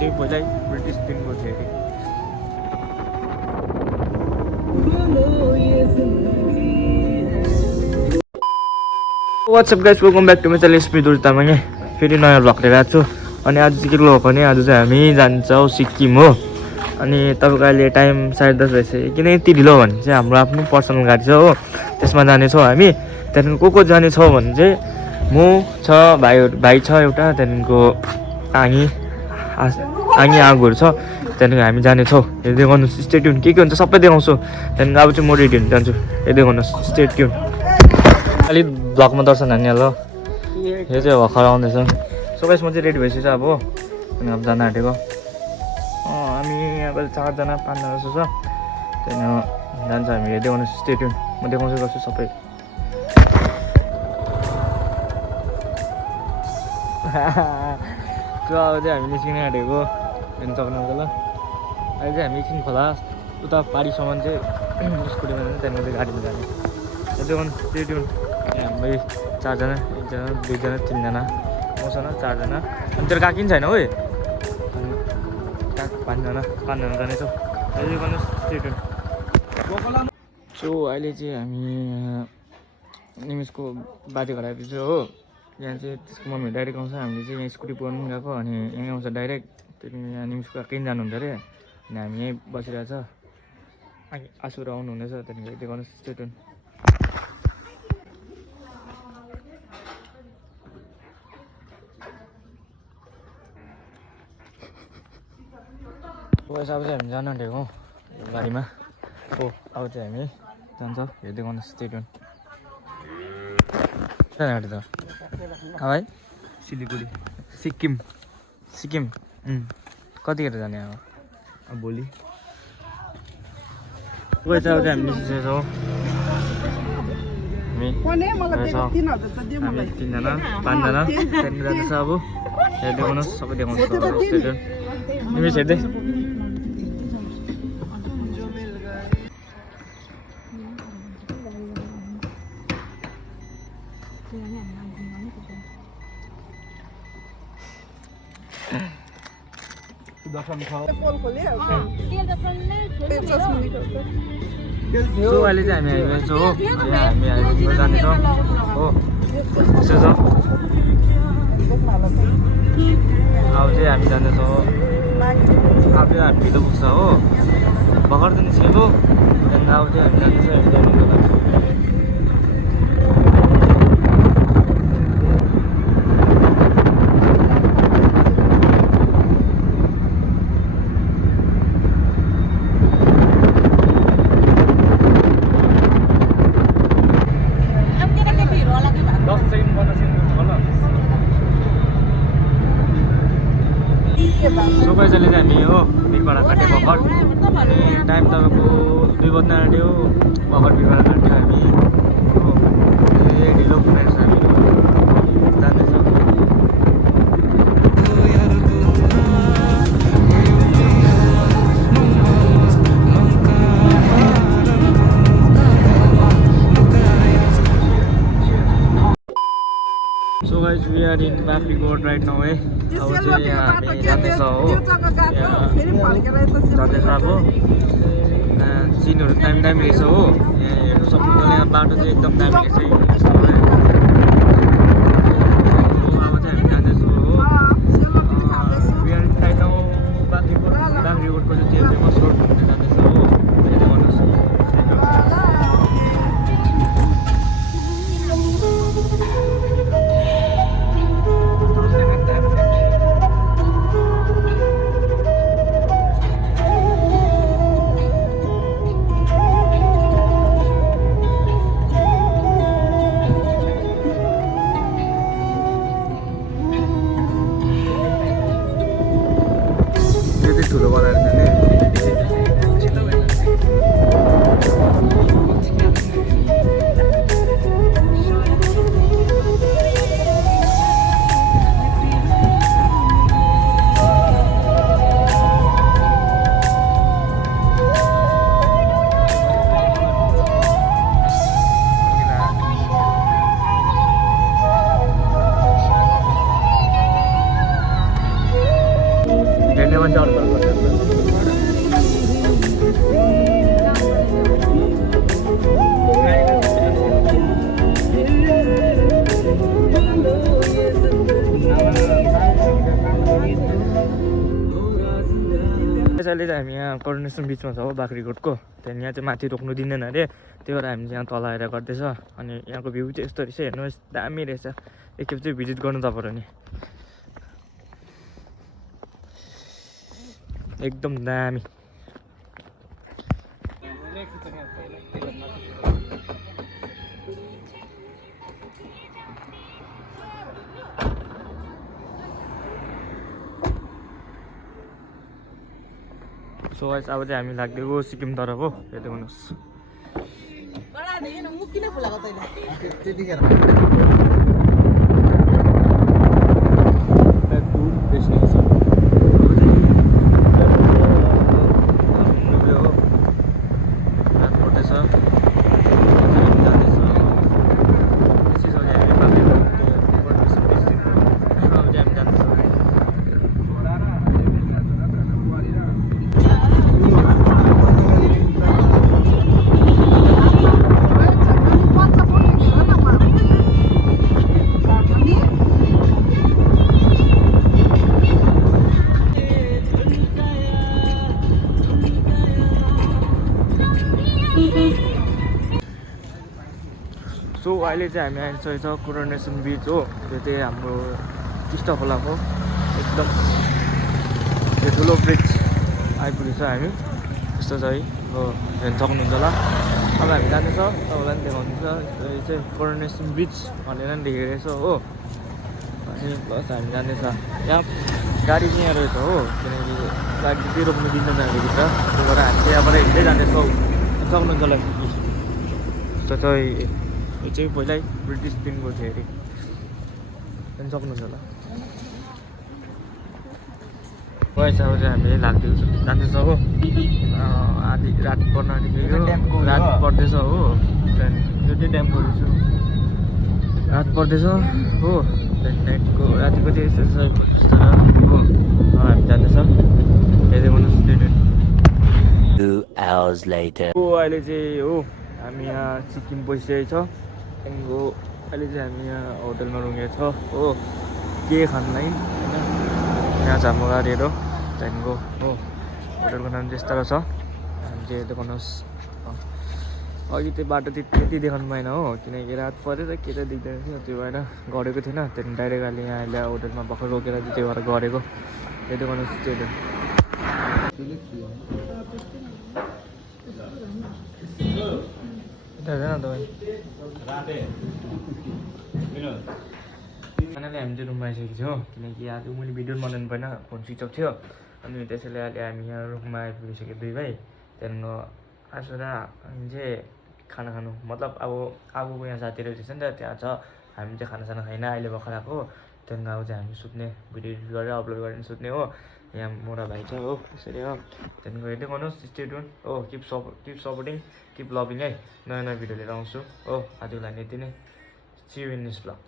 चाहिँ पहिल्यै ब्रिटिस दिनको थियो अरे। What's up guys, welcome back to my channel Smit Tamang. फेरि नयाँ भ्लग लिएर आएको छु। अनि आज चाहिँ के लो भने आज चाहिँ हामी जान्छौँ सिक्किम हो। अनि तपाईँको अहिले टाइम 10:30 भइसक्यो। किन यति ढिलो भने चाहिँ हाम्रो आफ्नो पर्सनल गाडी छ हो, त्यसमा जानेछौँ हामी। त्यहाँदेखिको को जानेछौँ भने चाहिँ म छ, भाइ छ एउटा, त्यहाँदेखिको आगी आगोहरू छ। त्यहाँदेखि हामी जानेछौँ। हेर्दै गर्नुहोस्, स्टे ट्युन। के हुन्छ सबै देखाउँछु। त्यहाँदेखि अब चाहिँ म रेडी हुन जान्छु। हेर्दै गर्नुहोस्, स्टे ट्युन। अलिक भ्लगमा दर्शन हान्ने ल। यो चाहिँ भर्खर आउँदैछ। सो गाइस, म चाहिँ रेडी भइसकेको छु अब। अनि अब जान आँटेको। हामी यहाँ कहिले 4जना 5जना जस्तो छ। त्यहाँदेखि जान्छ हामी। हेर्दै गर्नुहोस्, स्टे ट्युन। म देखाउँछु गर्छु सबै। त्यो अब चाहिँ हामी निस्किन आँटेको हेर्नु सक्नुहुन्छ ल। अहिले चाहिँ हामी एकछिन खोला उता पारीसम्म चाहिँ स्कुटीमा जाने, त्यहाँदेखि चाहिँ गाडीमा जाने। हेर्दै गर्नु, स्टे ट्युन। हामी 4जना, 1जना 2जना 3जना मसँग 4जना। अनि तेरो काकी पनि छैन है। अनि 5जना जानेछौँ। अहिले गर्नुहोस्, स्टे ट्युन। सो अहिले चाहिँ हामी निमिसको बाजे घर आइपुग्छ हो। यहाँ चाहिँ त्यसको मम्मी डाइरेक्ट आउँछ। हामीले चाहिँ यहाँ स्कुटी पढ्नु पनि गएको। अनि यहाँ आउँछ डाइरेक्ट। त्यहाँदेखि यहाँ निमिसको कहीँ जानुहुन्छ अरे। अनि हामी यहीँ बसिरहेको छ। आसुहरू आउनु हुँदैछ। त्यहाँदेखि हेर्दै गर्नुहोस्, स्टे ट्युन। अब चाहिँ हामी जान आँटेको गाडीमा हो। अब चाहिँ हामी जान्छौँ। हेर्दै गर्नुहोस्, स्टे ट्युन। जान आँटे त भाइ सिलगढी सिक्किम कतिखेर जाने अब भोलि। अब चाहिँ हामी निस्किसकेको छौँ। हामी 3जना 5जना त्यहाँनिर जाँदैछ अब। हेर्दै गर्नुहोस्, सबै देखाउँछु स्टे ट्युन। निमिस हेर्दै। सो अहिले चाहिँ हामी आइपुगेको छौँ हो। यहाँ हामी आइपुग्न जानेछौँ हो। त्यसो छ। अब चाहिँ हामी जाँदैछौँ। अब चाहिँ हामी भिडियो पुग्छ हो। भर्खर चाहिँ निस्केको। त्यहाँदेखि अब चाहिँ हामी जाँदैछौँ। सो गाइस, अहिले चाहिँ हामी हो भिरभाडा काट्यो भर्खर। अनि टाइम तपाईँको 2 बज्न आँट्यो। भर्खर भिरभाडा काट्यो हामी हो। ढिलो पुगेको छ हामी जाँदैछौँ। So guys, we are in Baffy Road right now है। अब चाहिँ यहाँ हामी जाँदैछ हो। जाँदैछ अब। सिनहरू दामी रहेछ हो। यहाँ हेर्नु सक्नुहुन्छ। यहाँ बाटो चाहिँ एकदम दामी रहेछ। अब चाहिँ हामी जाँदैछौँ हो। We are right now Baffy रोडको चाहिँ त्यो फेमस रोड घुम्दै जाँदैछ हो। हेर्दै गर्नुहोस्। ठुलो बनाएर जाने। मान्छे अर्को अहिले चाहिँ हामी यहाँ कोरोनेसन बिचमा छ हो बाख्रीकोटको त्यहाँदेखि यहाँ चाहिँ माथि रोक्नु दिँदैन अरे त्यही भएर हामी चाहिँ यहाँ तल आएर गर्दैछ अनि यहाँको भ्यू चाहिँ यस्तो रहेछ हेर्नुहोस् दामी रहेछ एकखेप चाहिँ भिजिट गर्नु तपाईहरु नि एकदम दामी सो गाइस अब चाहिँ हामी लाग्दैको सिक्किम तरफ हो हेर्दै हुनुहोस् सो अहिले चाहिँ हामी आइसकेको छ कोरोनेसन बिच हो त्यो चाहिँ हाम्रो टिस्टा खोलाको एकदम त्यो ठुलो ब्रिज आइपुगेछ हामी त्यस्तो चाहिँ हो हेर्न सक्नुहुन्छ होला अब हामी जाँदैछ तपाईँलाई पनि देखाउनुहुन्छ यो चाहिँ कोरोनेसन ब्रिज भनेर पनि लेखेको रहेछ हो अनि प्लस हामी जाँदैछ यहाँ गाडी चाहिँ यहाँ रहेछ हो किनकि गाडी चाहिँ रोक्नु दिँदैन भित्र त्यही भएर हामी चाहिँ यहाँबाट हिँड्दै जाँदैछौँ सक्नुहुन्छ होला त्यस्तो चाहिँ यो चाहिँ पहिल्यै ब्रिटिस दिनको थियो अरे पनि सक्नुहुन्छ होला पैसा चाहिँ हामीले लाग्दैछ जाँदैछ हो आधी रात पर्न आँटिसक्यो रात पर्दैछ हो त्यहाँदेखि यो चाहिँ ड्यामको रहेछ रात पर्दैछ हो त्यहाँदेखि नाइटको रातिको चाहिँ यस्तो हो हामी जाँदैछ हेर्दै भन्नुहोस् हो अहिले चाहिँ हो हामी यहाँ सिक्किम बसिरहेको छ त्यहाँदेखिको अहिले चाहिँ हामी यहाँ होटलमा रुँगेको छ हो के खानलाई होइन यहाँ छ हाम्रो गाडीहरू त्यहाँदेखिको हो होटलको नाम चाहिँ यस्तो छ हामी चाहिँ देखाउनुहोस् अघि त्यो बाटो त्यति देखाउनु पाएन हो किनकि रात पऱ्यो त के त देख्दैन थियो त्यो भएर गरेको थिएन त्यहाँदेखि डाइरेक्ट अहिले यहाँ अहिले होटलमा भर्खर रोकेर चाहिँ त्यो भएर गरेको यो देखाउनुहोस् त्यो फाइनली हामी चाहिँ रुममा आइसकेको थियौँ किनकि आज मैले भिडियो बनाउनु भएन फोन स्विच अफ थियो अनि त्यसैले अहिले हामी यहाँ रुममा आइपुगिसक्यो दुई भाइ त्यहाँदेखिको आज हामी चाहिँ खाना खानु मतलब अब आगोको यहाँ साथीहरू रहेछ नि त त्यहाँ छ हामी चाहिँ खानासाना खाइन अहिले भर्खर आएको त्यहाँदेखि अब चाहिँ हामी सुत्ने भिडियो एडिट गरेर अपलोड गरेर सुत्ने हो यहाँ मोरा भाइ छ हो त्यसरी हो त्यहाँदेखिको हेर्दै गर्नुहोस् स्टे ट्युन हो किप सपोर्टिङ किप लभिङ है नयाँ नयाँ भिडियो लिएर आउँछु हो आजको लागि यति नै see you in this blog